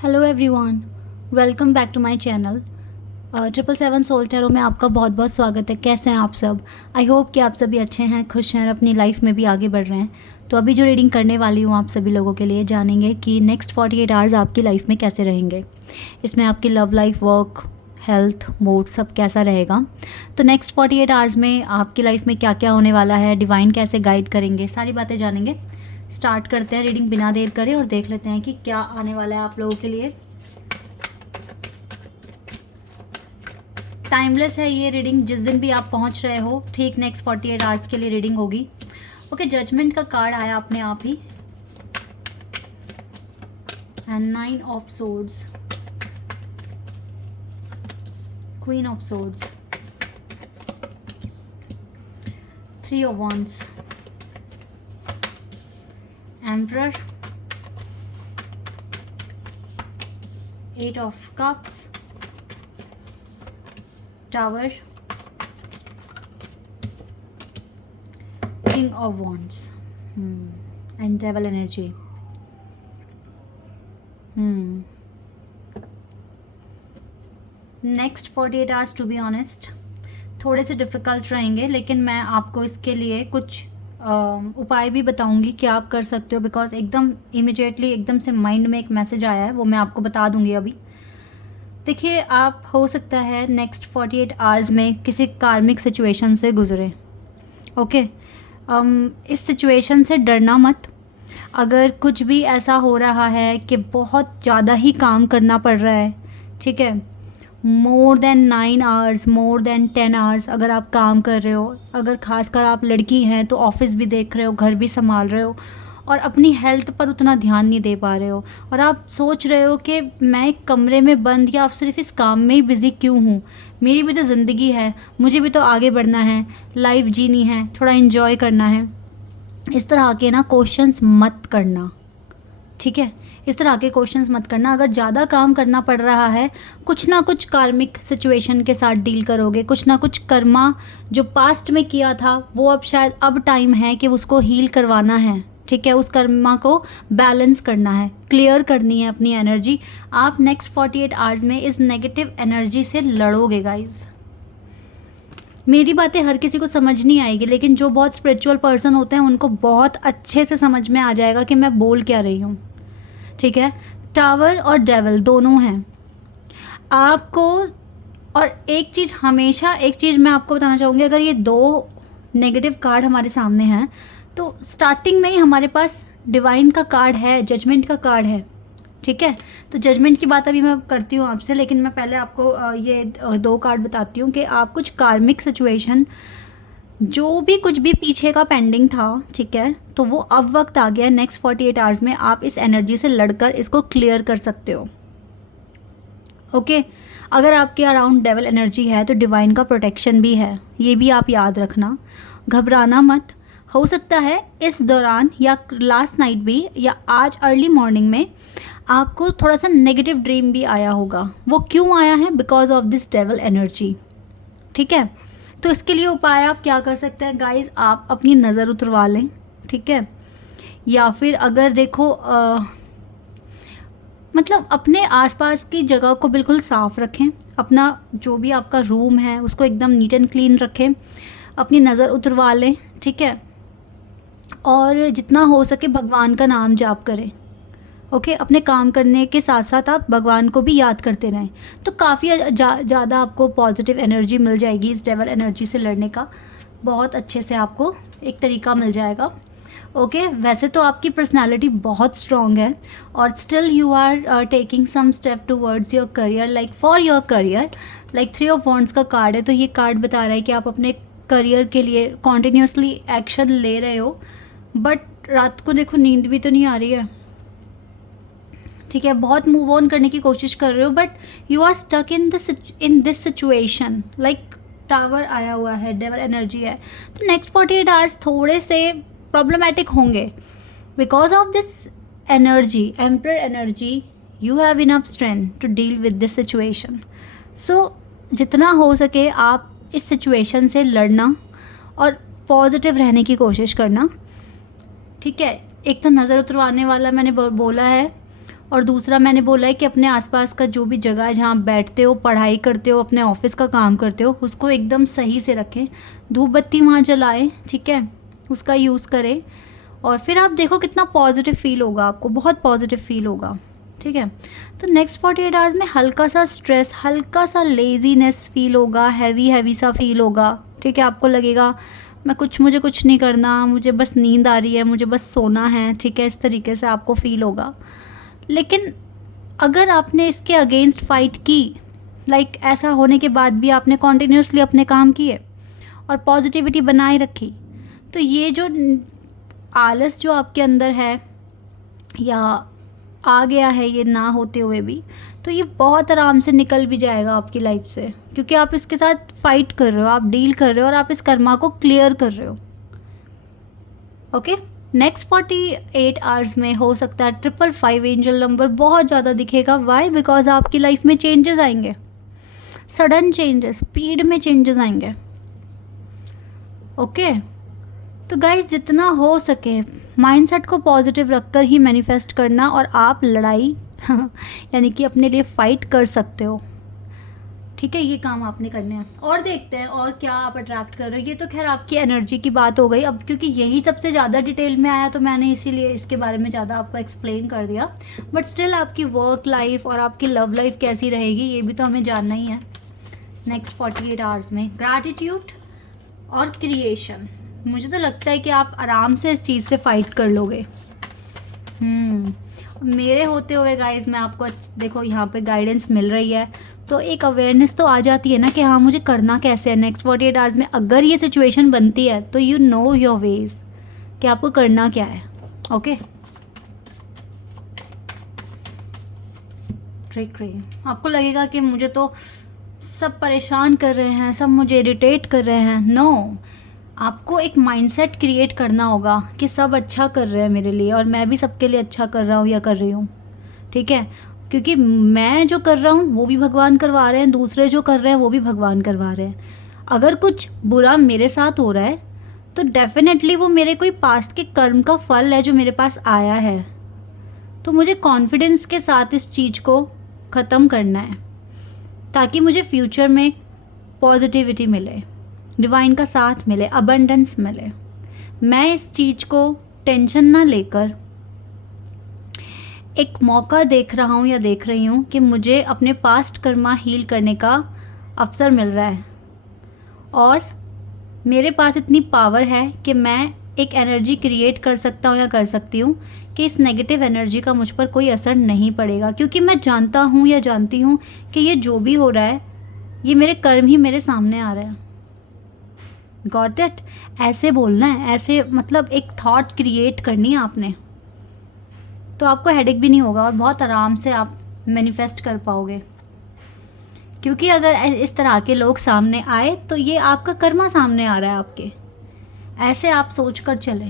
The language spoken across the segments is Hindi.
Hello everyone, welcome back to my channel. 777 soul tarot में आपका बहुत बहुत स्वागत है। कैसे हैं आप सब? आई होप कि आप सभी अच्छे हैं, खुश हैं और अपनी लाइफ में भी आगे बढ़ रहे हैं। तो अभी जो रीडिंग करने वाली हूँ आप सभी लोगों के लिए, जानेंगे कि नेक्स्ट 48 आवर्स आपकी लाइफ में कैसे रहेंगे। इसमें आपकी love life, work, health, mood सब कैसा रहेगा। तो नेक्स्ट 48 आवर्स में आपकी लाइफ में क्या क्या होने वाला है, डिवाइन कैसे गाइड करेंगे, सारी बातें जानेंगे। स्टार्ट करते हैं रीडिंग बिना देर करे और देख लेते हैं कि क्या आने वाला है आप लोगों के लिए। टाइमलेस है ये रीडिंग, जिस दिन भी आप पहुंच रहे हो ठीक नेक्स्ट 48 आवर्स के लिए रीडिंग होगी। ओके, जजमेंट का कार्ड आया अपने आप ही, and 9 of swords, queen of swords, 3 of wands, emperor, 8 of cups, tower, king of wands, and devil energy. Next 48 hours to be honest थोड़े से डिफ़िकल्ट रहेंगे, लेकिन मैं आपको इसके लिए कुछ उपाय भी बताऊंगी कि आप कर सकते हो। बिकॉज एकदम इमिजिएटली एकदम से माइंड में एक मैसेज आया है, वो मैं आपको बता दूंगी अभी। देखिए, आप हो सकता है नेक्स्ट 48 आवर्स में किसी कार्मिक सिचुएशन से गुजरे। ओके, इस सिचुएशन से डरना मत। अगर कुछ भी ऐसा हो रहा है कि बहुत ज़्यादा ही काम करना पड़ रहा है, ठीक है, more than 9 hours, more than 10 hours अगर आप काम कर रहे हो, अगर खासकर आप लड़की हैं तो ऑफिस भी देख रहे हो, घर भी संभाल रहे हो और अपनी हेल्थ पर उतना ध्यान नहीं दे पा रहे हो, और आप सोच रहे हो कि मैं एक कमरे में बंद या आप सिर्फ इस काम में ही बिज़ी क्यों हूँ, मेरी भी तो ज़िंदगी है, मुझे भी तो आगे बढ़ना है, लाइफ जीनी है, थोड़ा इन्जॉय करना है। इस तरह के ना क्वेश्चंस मत करना, ठीक है, इस तरह के क्वेश्चंस मत करना। अगर ज़्यादा काम करना पड़ रहा है, कुछ ना कुछ कार्मिक सिचुएशन के साथ डील करोगे, कुछ ना कुछ कर्मा जो पास्ट में किया था वो अब शायद अब टाइम है कि उसको हील करवाना है, ठीक है, उस कर्मा को बैलेंस करना है, क्लियर करनी है अपनी एनर्जी। आप नेक्स्ट 48 आवर्स में इस नेगेटिव एनर्जी से लड़ोगे गाइज। मेरी बातें हर किसी को समझ नहीं आएगी, लेकिन जो बहुत स्पिरिचुअल पर्सन होते हैं उनको बहुत अच्छे से समझ में आ जाएगा कि मैं बोल क्या रही हूँ, ठीक है। टावर और डेविल दोनों हैं आपको। और एक चीज़, हमेशा एक चीज़ मैं आपको बताना चाहूँगी, अगर ये दो नेगेटिव कार्ड हमारे सामने हैं तो स्टार्टिंग में ही हमारे पास डिवाइन का कार्ड है, जजमेंट का कार्ड है, ठीक है। तो जजमेंट की बात अभी मैं करती हूँ आपसे, लेकिन मैं पहले आपको ये दो कार्ड बताती हूँ कि आप कुछ कार्मिक सिचुएशन, जो भी कुछ भी पीछे का पेंडिंग था, ठीक है, तो वो अब वक्त आ गया नेक्स्ट 48 आवर्स में आप इस एनर्जी से लड़कर इसको क्लियर कर सकते हो। ओके, अगर आपके अराउंड डेविल एनर्जी है तो डिवाइन का प्रोटेक्शन भी है, ये भी आप याद रखना। घबराना मत। हो सकता है इस दौरान या लास्ट नाइट भी या आज अर्ली मॉर्निंग में आपको थोड़ा सा नेगेटिव ड्रीम भी आया होगा। वो क्यों आया है? Because of this devil energy, ठीक है। तो इसके लिए उपाय आप क्या कर सकते हैं गाइस, आप अपनी नज़र उतरवा लें, ठीक है, या फिर अगर देखो मतलब अपने आसपास की जगह को बिल्कुल साफ़ रखें, अपना जो भी आपका रूम है उसको एकदम नीट एंड क्लीन रखें, अपनी नज़र उतरवा लें, ठीक है, और जितना हो सके भगवान का नाम जाप करें। ओके, अपने काम करने के साथ साथ आप भगवान को भी याद करते रहें, तो काफ़ी ज़्यादा आपको पॉजिटिव एनर्जी मिल जाएगी। इस डेविल एनर्जी से लड़ने का बहुत अच्छे से आपको एक तरीका मिल जाएगा। ओके, वैसे तो आपकी पर्सनालिटी बहुत स्ट्रॉन्ग है और still you are taking some step towards your career, like for your career, like 3 of wands का कार्ड है, तो ये कार्ड बता रहा है कि आप अपने करियर के लिए कॉन्टीन्यूसली एक्शन ले रहे हो, बट रात को देखो नींद भी तो नहीं आ रही है, ठीक है, बहुत मूव ऑन करने की कोशिश कर रहे हो, but you are stuck in this situation. Like tower आया हुआ है, डेविल एनर्जी है, तो नेक्स्ट 48 आवर्स थोड़े से प्रॉब्लमैटिक होंगे because of this energy, emperor energy. You have enough strength to deal with this situation. So जितना हो सके आप इस सिचुएशन से लड़ना और पॉजिटिव रहने की कोशिश करना, ठीक है। एक तो नज़र उतरवाने वाला मैंने बोला है, और दूसरा मैंने बोला है कि अपने आसपास का जो भी जगह है जहाँ आप बैठते हो, पढ़ाई करते हो, अपने ऑफिस का काम करते हो, उसको एकदम सही से रखें, धूप बत्ती वहाँ जलाएं, ठीक है, उसका यूज़ करें। और फिर आप देखो कितना पॉजिटिव फील होगा, आपको बहुत पॉजिटिव फील होगा, ठीक है। तो नेक्स्ट 48 आवर्स में हल्का सा स्ट्रेस, हल्का सा लेज़ीनेस फील होगा, हैवी हैवी सा फील होगा, ठीक है। आपको लगेगा मुझे कुछ नहीं करना, मुझे बस नींद आ रही है, मुझे बस सोना है, ठीक है, इस तरीके से आपको फील होगा। लेकिन अगर आपने इसके अगेंस्ट फाइट की, लाइक ऐसा होने के बाद भी आपने कॉन्टिन्यूसली अपने काम किए और पॉजिटिविटी बनाए रखी, तो ये जो आलस जो आपके अंदर है या आ गया है ये ना होते हुए भी, तो ये बहुत आराम से निकल भी जाएगा आपकी लाइफ से, क्योंकि आप इसके साथ फाइट कर रहे हो, आप डील कर रहे हो और आप इस कर्मा को क्लियर कर रहे हो। ओके, नेक्स्ट 48 आवर्स में हो सकता है 555 एंजल नंबर बहुत ज़्यादा दिखेगा। वाई? बिकॉज आपकी लाइफ में चेंजेस आएंगे, सडन चेंजेस, स्पीड में चेंजेस आएंगे। ओके, तो गाइस जितना हो सके माइंडसेट को पॉजिटिव रखकर ही मैनिफेस्ट करना, और आप लड़ाई यानी कि अपने लिए फ़ाइट कर सकते हो, ठीक है। ये काम आपने करने हैं। और देखते हैं और क्या आप अट्रैक्ट कर रहे हो। ये तो खैर आपकी एनर्जी की बात हो गई। अब क्योंकि यही सबसे ज़्यादा डिटेल में आया तो मैंने इसीलिए इसके बारे में ज़्यादा आपको एक्सप्लेन कर दिया, बट स्टिल आपकी वर्क लाइफ और आपकी लव लाइफ कैसी रहेगी ये भी तो हमें जानना ही है। नेक्स्ट 48 आवर्स में ग्रैटिट्यूड और क्रिएशन, मुझे तो लगता है कि आप आराम से इस चीज़ से फाइट कर लोगे। मेरे होते हुए गाइस मैं आपको देखो यहाँ पे गाइडेंस मिल रही है, तो एक अवेयरनेस तो आ जाती है ना कि हाँ मुझे करना कैसे है। नेक्स्ट 48 आवर्स में अगर ये सिचुएशन बनती है तो यू नो योर वेज कि आपको करना क्या है। ओके, ट्रिक आपको लगेगा कि मुझे तो सब परेशान कर रहे हैं, सब मुझे इरिटेट कर रहे हैं। नो, आपको एक माइंडसेट क्रिएट करना होगा कि सब अच्छा कर रहे हैं मेरे लिए और मैं भी सबके लिए अच्छा कर रहा हूँ या कर रही हूँ, ठीक है। क्योंकि मैं जो कर रहा हूँ वो भी भगवान करवा रहे हैं, दूसरे जो कर रहे हैं वो भी भगवान करवा रहे हैं। अगर कुछ बुरा मेरे साथ हो रहा है तो डेफिनेटली वो मेरे कोई पास्ट के कर्म का फल है जो मेरे पास आया है। तो मुझे कॉन्फिडेंस के साथ इस चीज़ को ख़त्म करना है ताकि मुझे फ्यूचर में पॉजिटिविटी मिले, डिवाइन का साथ मिले, अबंडेंस मिले। मैं इस चीज़ को टेंशन ना लेकर एक मौका देख रहा हूँ या देख रही हूँ कि मुझे अपने पास्ट कर्मा हील करने का अवसर मिल रहा है और मेरे पास इतनी पावर है कि मैं एक एनर्जी क्रिएट कर सकता हूँ या कर सकती हूँ कि इस नेगेटिव एनर्जी का मुझ पर कोई असर नहीं पड़ेगा, क्योंकि मैं जानता हूँ या जानती हूँ कि ये जो भी हो रहा है ये मेरे कर्म ही मेरे सामने आ रहे हैं। Got it? ऐसे बोलना है, ऐसे मतलब एक थॉट क्रिएट करनी है आपने, तो आपको हेडेक भी नहीं होगा और बहुत आराम से आप मैनिफेस्ट कर पाओगे। क्योंकि अगर इस तरह के लोग सामने आए तो ये आपका कर्मा सामने आ रहा है आपके, ऐसे आप सोच कर चले।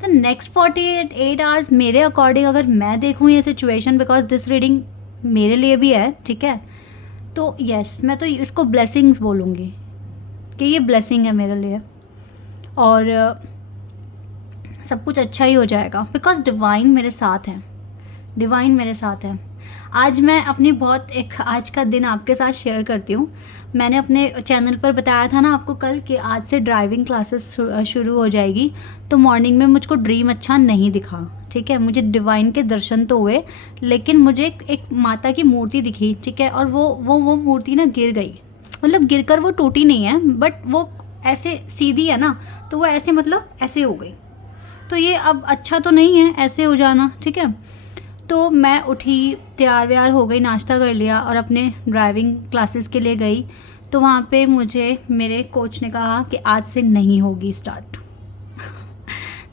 तो नेक्स्ट 48 आवर्स मेरे अकॉर्डिंग अगर मैं देखूँ ये सिचुएशन, बिकॉज दिस रीडिंग मेरे लिए भी है, ठीक है, तो यस मैं तो इसको ब्लेसिंग्स बोलूँगी कि ये ब्लेसिंग है मेरे लिए और सब कुछ अच्छा ही हो जाएगा बिकॉज डिवाइन मेरे साथ है, डिवाइन मेरे साथ है। आज मैं अपनी बहुत एक आज का दिन आपके साथ शेयर करती हूँ। मैंने अपने चैनल पर बताया था ना आपको कल कि आज से ड्राइविंग क्लासेस शुरू हो जाएगी, तो मॉर्निंग में मुझको ड्रीम अच्छा नहीं दिखा, ठीक है। मुझे डिवाइन के दर्शन तो हुए लेकिन मुझे एक माता की मूर्ति दिखी, ठीक है, और वो मूर्ति ना गिर गई, मतलब गिरकर वो टूटी नहीं है बट वो ऐसे सीधी है ना, तो वो ऐसे मतलब ऐसे हो गई। तो ये अब अच्छा तो नहीं है ऐसे हो जाना, ठीक है। तो मैं उठी, तैयार व्यार हो गई, नाश्ता कर लिया और अपने ड्राइविंग क्लासेस के लिए गई। तो वहाँ पे मुझे मेरे कोच ने कहा कि आज से नहीं होगी स्टार्ट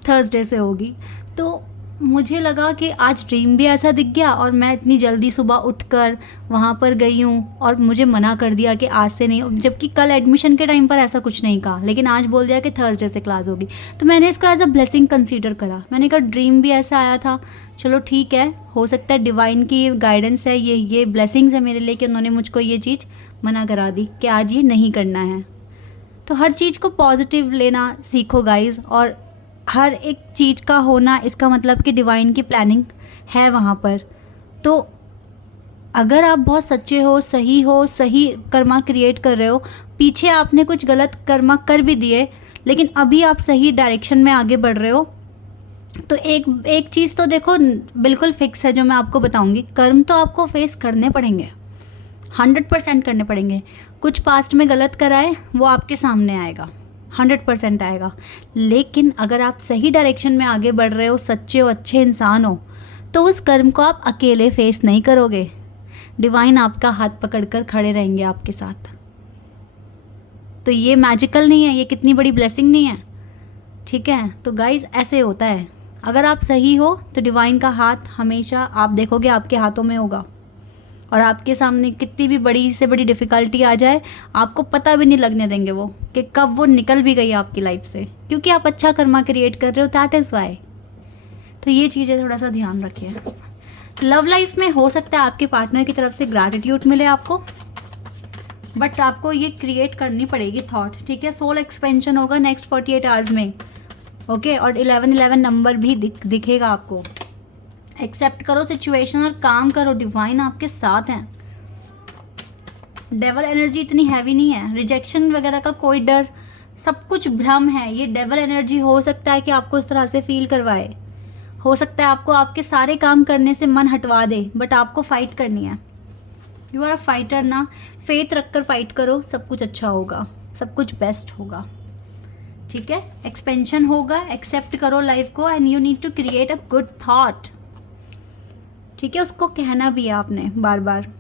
थर्सडे से होगी। तो मुझे लगा कि आज ड्रीम भी ऐसा दिख गया और मैं इतनी जल्दी सुबह उठकर वहाँ पर गई हूँ और मुझे मना कर दिया कि आज से नहीं, जबकि कल एडमिशन के टाइम पर ऐसा कुछ नहीं कहा, लेकिन आज बोल दिया कि थर्सडे से क्लास होगी। तो मैंने इसको एज अ ब्लेसिंग कंसीडर करा। मैंने कहा ड्रीम भी ऐसा आया था, चलो ठीक है, हो सकता है डिवाइन की गाइडेंस है, ये ब्लेसिंग्स है मेरे लिए कि उन्होंने मुझको ये चीज़ मना करा दी कि आज ये नहीं करना है। तो हर चीज़ को पॉजिटिव लेना सीखो गाइज, और हर एक चीज़ का होना इसका मतलब कि डिवाइन की प्लानिंग है वहाँ पर। तो अगर आप बहुत सच्चे हो, सही कर्मा क्रिएट कर रहे हो, पीछे आपने कुछ गलत कर्मा कर भी दिए लेकिन अभी आप सही डायरेक्शन में आगे बढ़ रहे हो, तो एक चीज़ तो देखो बिल्कुल फिक्स है जो मैं आपको बताऊंगी, कर्म तो आपको फेस करने पड़ेंगे, 100% करने पड़ेंगे। कुछ पास्ट में गलत कराए वो आपके सामने आएगा, 100% आएगा। लेकिन अगर आप सही डायरेक्शन में आगे बढ़ रहे हो, सच्चे हो, अच्छे इंसान हो, तो उस कर्म को आप अकेले फेस नहीं करोगे। डिवाइन आपका हाथ पकड़कर खड़े रहेंगे आपके साथ। तो ये मैजिकल नहीं है, ये कितनी बड़ी ब्लेसिंग नहीं है? ठीक है, तो गाइज ऐसे होता है। अगर आप सही हो तो डिवाइन का हाथ हमेशा आप देखोगे आपके हाथों में होगा, और आपके सामने कितनी भी बड़ी से बड़ी डिफ़िकल्टी आ जाए आपको पता भी नहीं लगने देंगे वो कि कब वो निकल भी गई आपकी लाइफ से, क्योंकि आप अच्छा कर्मा क्रिएट कर रहे हो, दैट इज़ वाई। तो ये चीज़ें थोड़ा सा ध्यान रखिए। लव लाइफ में हो सकता है आपके पार्टनर की तरफ से ग्रैटिट्यूड मिले आपको, बट आपको ये क्रिएट करनी पड़ेगी थॉट, ठीक है। सोल एक्सपेंशन होगा नेक्स्ट 48 आवर्स में, ओके। और 1111 नंबर भी दिखेगा आपको। एक्सेप्ट करो सिचुएशन और काम करो, डिवाइन आपके साथ हैं। डेवल एनर्जी इतनी हैवी नहीं है, रिजेक्शन वगैरह का कोई डर, सब कुछ भ्रम है। ये डेवल एनर्जी हो सकता है कि आपको इस तरह से फील करवाए, हो सकता है आपको आपके सारे काम करने से मन हटवा दे, बट आपको फाइट करनी है। यू आर अ फाइटर ना, फेथ रखकर फाइट करो, सब कुछ अच्छा होगा, सब कुछ बेस्ट होगा, ठीक है। एक्सपेंशन होगा, एक्सेप्ट करो लाइफ को, and you need to create a good thought, ठीक है। उसको कहना भी है आपने बार बार।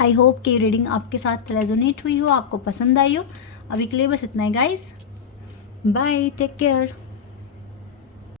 आई होप कि रीडिंग आपके साथ रेजोनेट हुई हो, आपको पसंद आई हो। अभी के लिए बस इतना ही गाइज, बाय, टेक केयर।